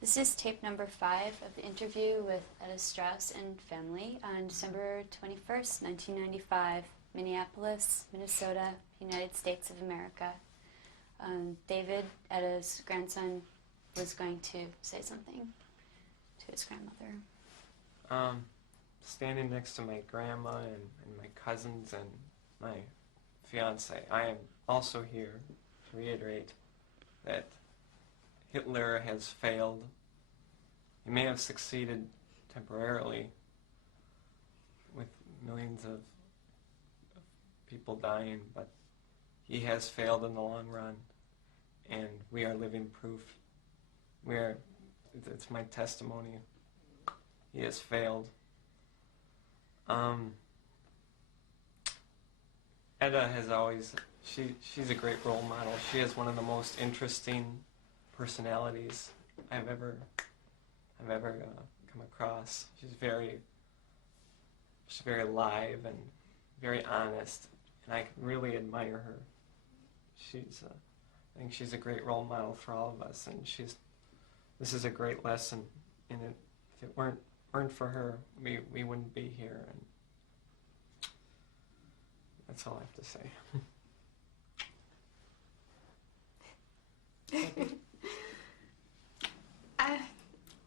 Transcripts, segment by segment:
This is tape number 5 of the interview with Etta Strauss and family on December 21st, 1995, Minneapolis, Minnesota, United States of America. David, Etta's grandson, was going to say something to his grandmother. Standing next to my grandma and my cousins and my fiance, I am also here to reiterate that Hitler has failed. He may have succeeded temporarily with millions of people dying, but he has failed in the long run, and we are living proof. It's my testimony. He has failed. Etta has always, she's a great role model. She has one of the most interesting personalities I've ever come across. She's very live and very honest, and I really admire her. I think she's a great role model for all of us, and this is a great lesson in it. If it weren't for her, we wouldn't be here, and that's all I have to say.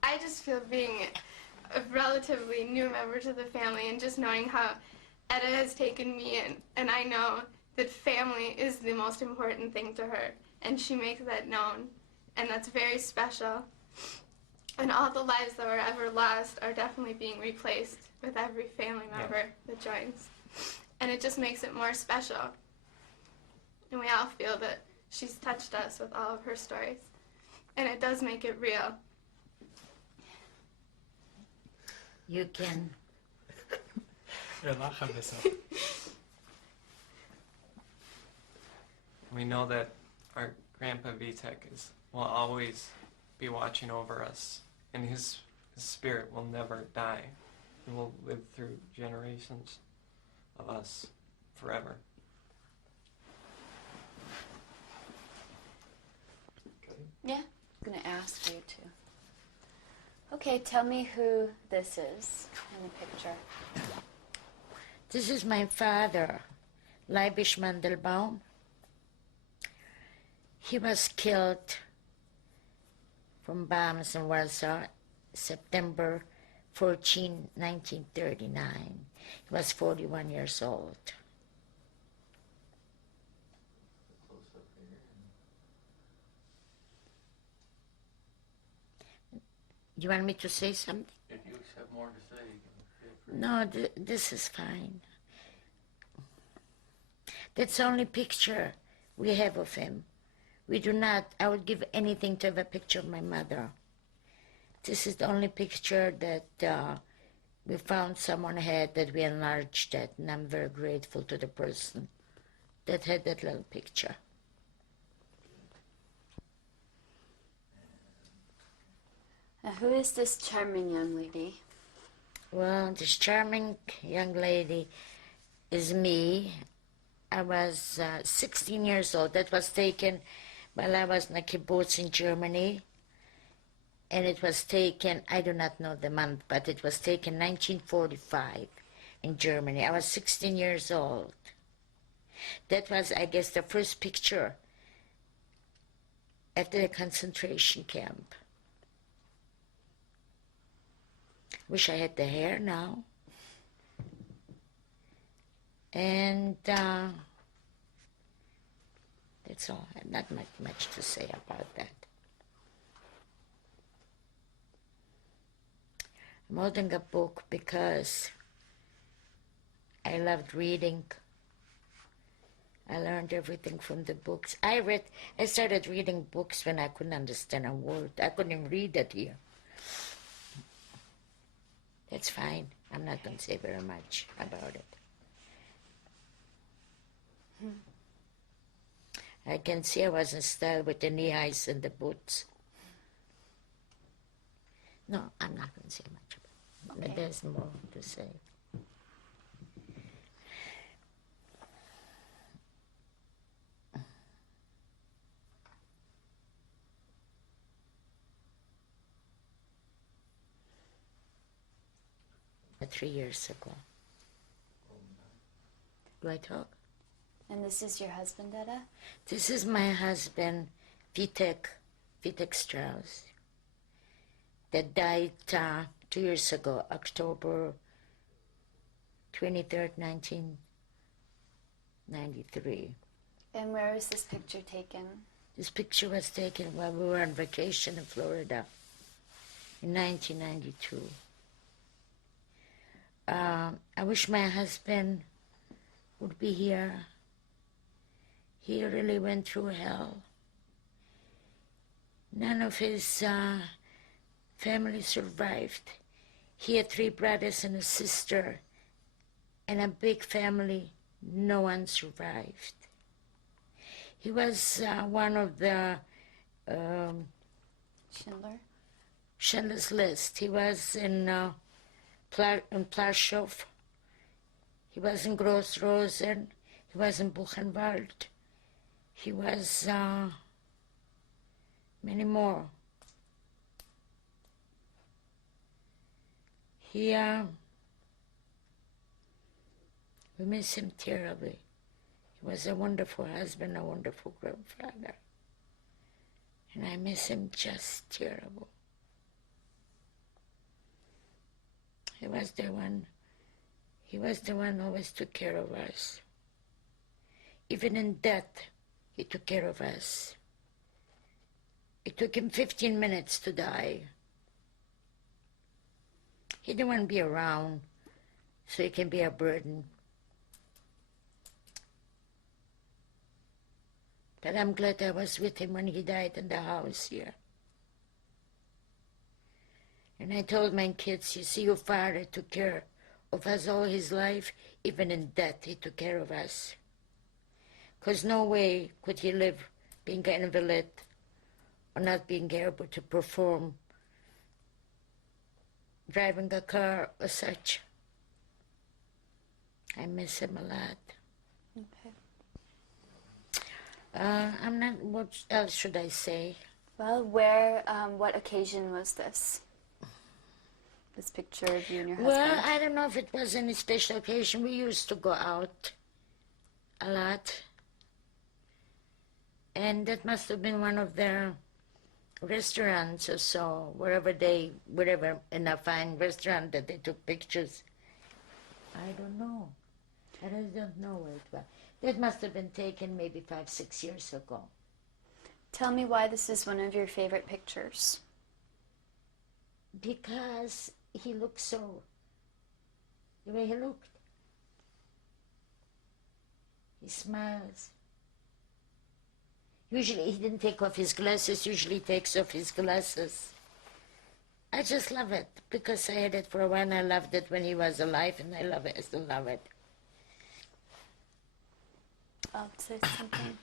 I just feel being a relatively new member to the family and just knowing how Etta has taken me in, and I know that family is the most important thing to her, and she makes that known, and that's very special. And all the lives that were ever lost are definitely being replaced with every family member that joins. And it just makes it more special. And we all feel that she's touched us with all of her stories. And it does make it real. You can. We know that our Grandpa Vitek will always be watching over us, and his spirit will never die. He will live through generations of us forever. Okay. Yeah, I'm going to ask you to. Okay, tell me who this is in the picture. This is my father, Leibisch Mandelbaum. He was killed from bombs in Warsaw, September 14, 1939. He was 41 years old. You want me to say something? If you have more to say, you can feel free. No, this is fine. That's the only picture we have of him. We do not, I would give anything to have a picture of my mother. This is the only picture that we found someone had, that we enlarged it, and I'm very grateful to the person that had that little picture. Now, who is this charming young lady? Well, this charming young lady is me. I was 16 years old. That was taken while I was in a kibbutz in Germany. And it was taken, I do not know the month, but it was taken 1945 in Germany. I was 16 years old. That was, I guess, the first picture after the concentration camp. Wish I had the hair now. And that's all. I have not much to say about that. I'm holding a book because I loved reading. I learned everything from the books. I started reading books when I couldn't understand a word. I couldn't even read it here. That's fine. I'm not going to say very much about it. I can see I was in style with the knee highs and the boots. No, I'm not going to say much about it. Okay. There's more to say. 3 years ago. Do I talk? And this is your husband, Etta? This is my husband, Vitek Strauss, that died 2 years ago, October 23rd, 1993. And where was this picture taken? This picture was taken while we were on vacation in Florida in 1992. I wish my husband would be here. He really went through hell. None of his family survived. He had 3 brothers and a sister, and a big family. No one survived. He was one of the Schindler's List. He was in Plaszow. He was in Gross-Rosen. He was in Buchenwald. He was many more. We miss him terribly. He was a wonderful husband, a wonderful grandfather. And I miss him just terrible. He was the one who always took care of us. Even in death, he took care of us. It took him 15 minutes to die. He didn't want to be around so he can be a burden. But I'm glad I was with him when he died in the house here. And I told my kids, you see, your father took care of us all his life. Even in death, he took care of us. Because no way could he live being an invalid or not being able to perform driving a car or such. I miss him a lot. Okay. What else should I say? Well, what occasion was this? This picture of you and your husband? Well, I don't know if it was any special occasion. We used to go out a lot. And that must have been one of their restaurants or so, wherever in a fine restaurant that they took pictures. I don't know. I really don't know where it was. That must have been taken maybe 5-6 years ago. Tell me why this is one of your favorite pictures. Because he looked so, the way he looked. He smiles. Usually he didn't take off his glasses, usually he takes off his glasses. I just love it because I had it for a while and I loved it when he was alive and I love it, I still love it. I'll say something.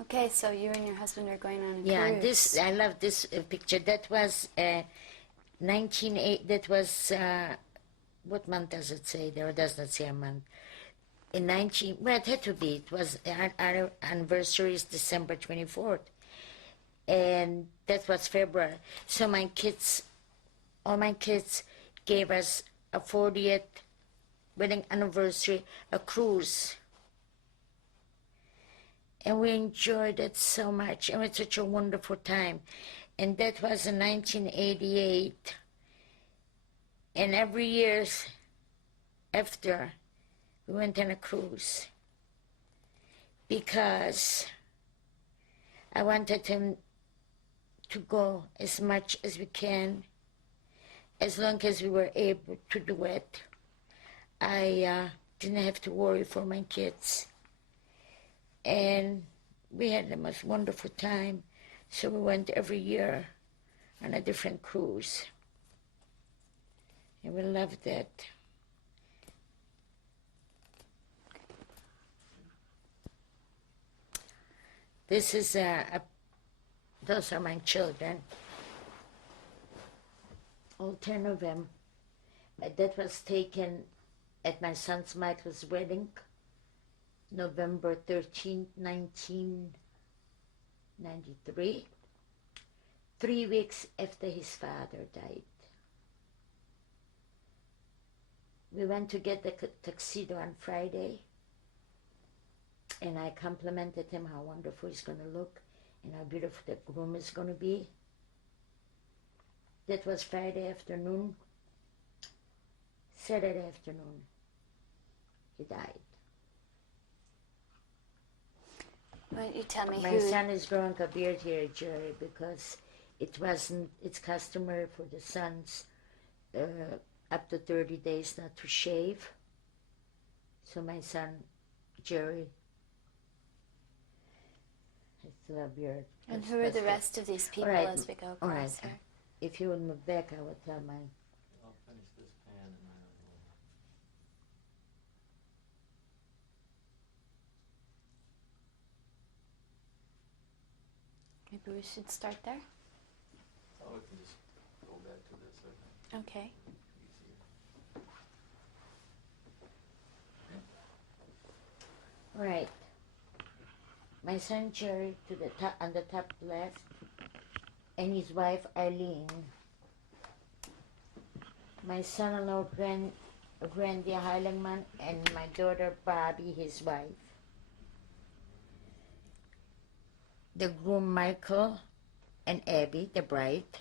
Okay, so you and your husband are going on a cruise. Yeah, I love this picture. That was 1980, that was, what month does it say there? It does not say a month. Well, it had to be. It was, our anniversary is December 24th. And that was February. So all my kids gave us a 40th wedding anniversary, a cruise. And we enjoyed it so much. It was such a wonderful time. And that was in 1988. And every year after, we went on a cruise. Because I wanted him to go as much as we can, as long as we were able to do it. I didn't have to worry for my kids. And we had the most wonderful time. So we went every year on a different cruise. And we loved it. This is those are my children. All 10 of them. That was taken at my son's Michael's wedding. November 13th, 1993, 3 weeks after his father died. We went to get the tuxedo on Friday, and I complimented him how wonderful he's going to look and how beautiful the groom is going to be. That was Friday afternoon. Saturday afternoon, he died. Why don't you tell me My who? son is growing a beard here, Jerry, because it's customary for the sons up to 30 days not to shave. So my son, Jerry, has still a beard. And who are the rest of these people right, as we go all right. across here? If you would move back, I would tell my... I'll finish this pan and then Maybe we should start there. we can just go back to this, I think. Okay. Easier. All right. My son Jerry to the top, on the top left, and his wife Eileen. My son-in-law Randy Heiligman, and my daughter Bobbi, his wife. The groom Michael and Abby, the bride.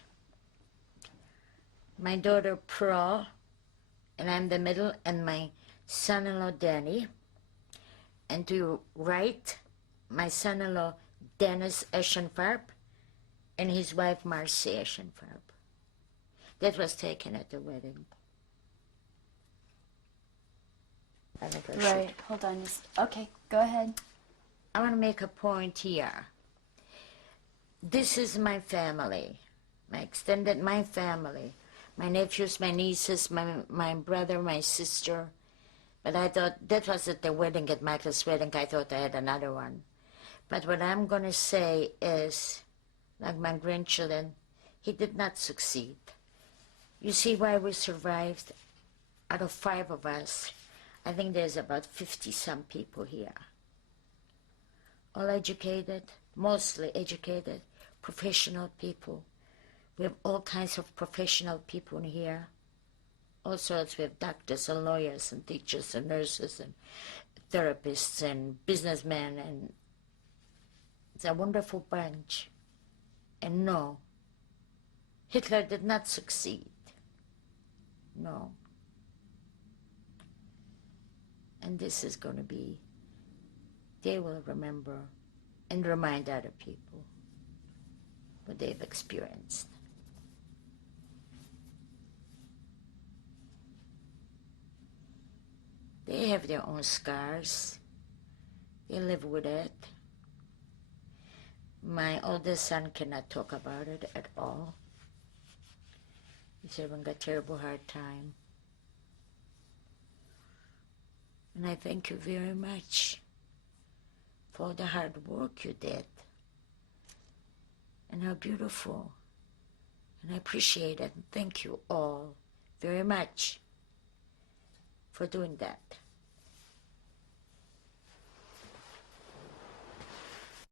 My daughter Pearl, and I'm the middle, and my son-in-law Danny. And to your right, my son-in-law Dennis Eschenfarb and his wife Marcy Eschenfarb. That was taken at the wedding. I think I should. Right. Hold on. Okay. Go ahead. I want to make a point here. This is my family, my family, my nephews, my nieces, my brother, my sister. But I thought that was at the wedding, at Michael's wedding. I thought I had another one. But what I'm going to say is, like my grandchildren, he did not succeed. You see why we survived? Out of 5 of us, I think there's about 50-some people here. All educated, mostly educated, professional people. We have all kinds of professional people in here. All sorts. We have doctors and lawyers and teachers and nurses and therapists and businessmen, and it's a wonderful bunch. And no, Hitler did not succeed. No. And this is going to be, they will remember and remind other people what they've experienced. They have their own scars. They live with it. My oldest son cannot talk about it at all. He's having a terrible hard time. And I thank you very much for the hard work you did. And how beautiful. And I appreciate it. And thank you all very much for doing that.